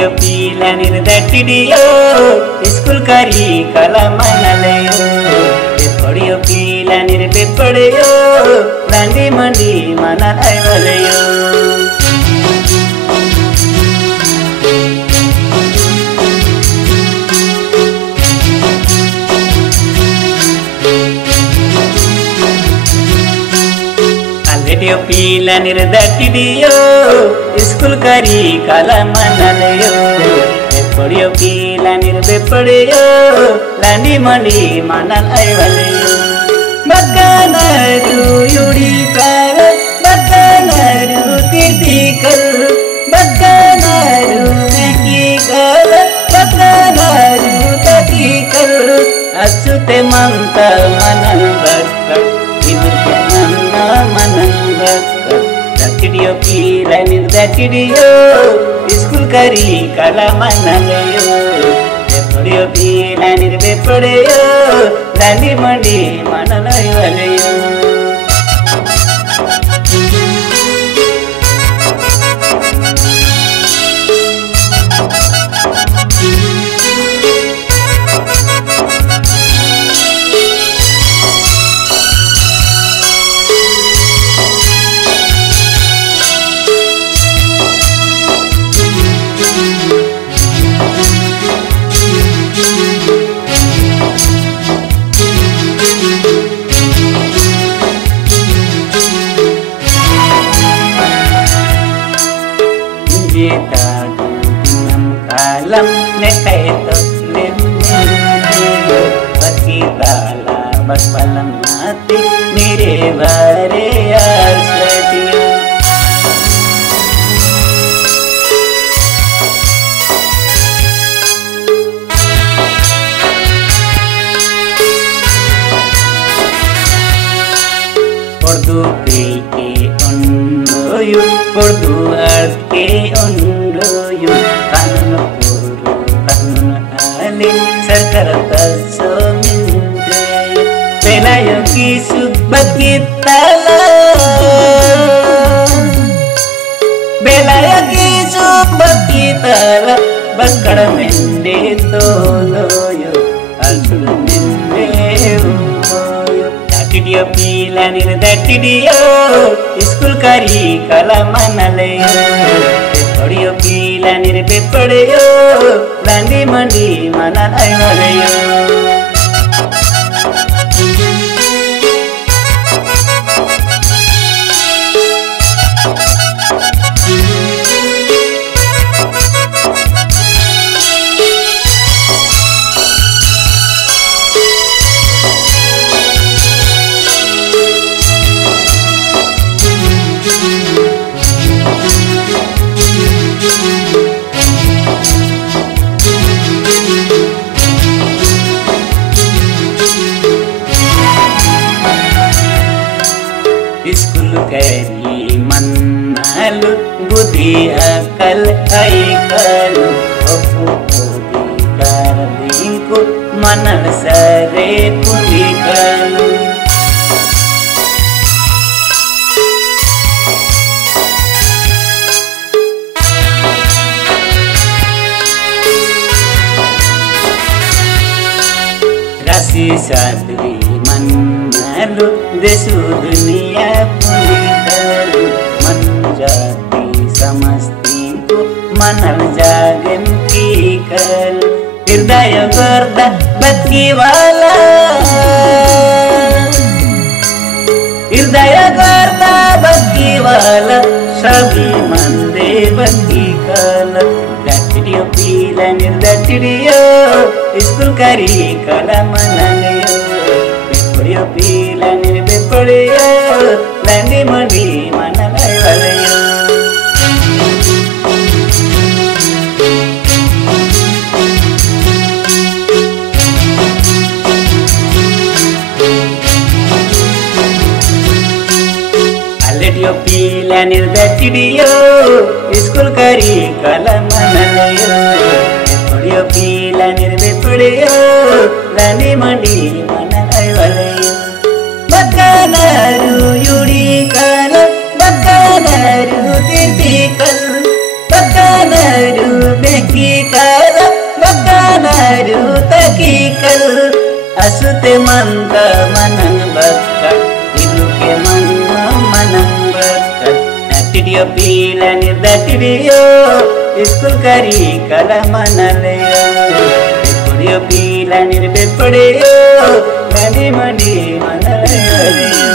ಎಪ್ಪಡಿಯೋ ಪೀಲ ನಿರ್ದಟ್ಟಿಡಿಯೋ school ಕರಿ ಕಲಮನಲೆಯೋ ಎಪ್ಪಡಿಯೋ ಪೀಲ ನಿರ್ಬೆಪ್ಪಡೆಯೋ ದಂಡಿ ಮಂಡಿ ಮನಲೈವಲೆಯೋ ಅಲ್ಲೆಡಿಯೋ ಪೀಲ ನಿರ್ದಟ್ಟಿಡಿಯೋ school ಕರಿ ಕಲಮನಲೆಯೋ ಎಪ್ಪಡಿಯೋ ಪೀಲ ನಿರ್ಬೆಪ್ಪಡೆಯೋ ದಂಡಿ ಮಂಡಿ ಮನಲೈವಲೆಯೋ ಬಗ್ಗನರು ಯುಡಿಕರ ಬಗ್ಗನರು ತಿರ್ತಿಕಲ್ ಬಗ್ಗನರು ಮೆಕ್ಕಿಕರ ಬಗ್ಗನರು ತಟಿಕಲ್ ಅಚ್ಚುತೆ ಮಂತ ಮನನ ಬಕ್ಕ ಇದುಕೆ ನನ್ನ ಮನನ ಬಕ್ಕ ದಟ್ಟಿಡಿಯೋ ಪೀಲ ನಿರ್ದಟ್ಟಿಡಿಯೋ ಸ್ಕೂಲ್ ಕರಿ ಕಲಮನಲೆಯೋ ಎಪ್ಪಡಿಯೋ ಪೀಲ ನಿರ್ಬೆಪ್ಪಡೆಯೋ ದಂಡಿ ಮಂಡಿ ಮನಲೈವಲೆಯೋ kalam nekaito lemmeyo bakitala baspalam mati mere vare asatiya pordu ke ondoyu pordu arke ondoyu kanun puru kanun ali sarkar taso minde belayo ki subakitala belayo ki subakitala baskar mende toloyo alsudu mende umoyo datidiyo pila nirdatidiyo school kari kalamanaleyo ಎಪ್ಪಡಿಯೋ ಪೀಲ ನಿರ್ಬೆಪ್ಪಡೆಯೋ ದಂಡಿ ಮಂಡಿ ಮನಲೈವಲೆಯೋ school curry मन्नालु बुद्धि अकल ऐकलु अफु कोदी कारदिंकु मनल सरे पुलिकलु राशि सादरी मन्नालु देशु दुनिया पुलिकलु मन जाति समस्तीको मनल जागेम कीकल हृदय गर्दा बत्कीवाला हृदय गर्दा बत्कीवाला सभी मंदे बत्कीकल दटिडियो पीला निर्दटिडियो स्कूल करी कलमनलेयो ಎಪ್ಪಡಿಯೋ ಪೀಲ ನಿರ್ಬೆಪ್ಪಡೆಯೋ ದಂಡಿ ಮಂಡಿ ಮನಲೈವಲೆಯೋ ಅಲ್ಲೆಡಿಯೋ ಪೀಲ ನಿರ್ದಟ್ಟಿಡಿಯೋ ಸ್ಕೂಲ್ ಕರಿ ಕಲಮನಲೆಯೋ ಎಪ್ಪಡಿಯೋ ಪೀಲ ನಿರ್ಬೆಪ್ಪಡೆಯೋ ದಂಡಿ ಮಂಡಿ ಮನಲೈವಲೆಯೋ ಬಗ್ಗನರು ಯುಡಿಕಲ ಬಗ್ಗನರು ತಿರ್ತಿಕಲ್ ಬಗ್ಗನರು ಬೆಕ್ಕಿ manta manang bakat ilu ke manang bakat natidio pila nirdatiriyo iskul kari kala manaleyo peppudiyo pila nirpeppudiyo nadi mani manaleyo